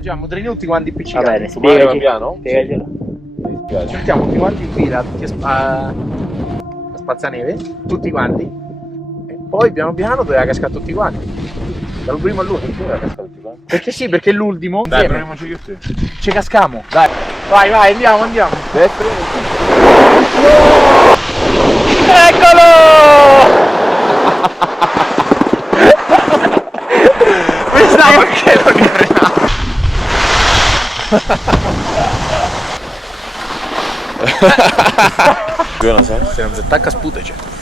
Già, moderiamo tutti quanti PC. Va bene, Spiegati. Piano? Spiegatelo. Mi spiace. Ci mettiamo tutti quanti in fila a spazzaneve, tutti quanti. E poi piano piano doveva cascare tutti quanti. Dal primo all'ultimo. Perché sì, perché l'ultimo. Dai, insieme. proviamoci io e te. Ci cascamo. Dai. Vai, vai, andiamo, andiamo. Eccolo! Pensavo che non era. Buonasera. Se non si attacca sputece.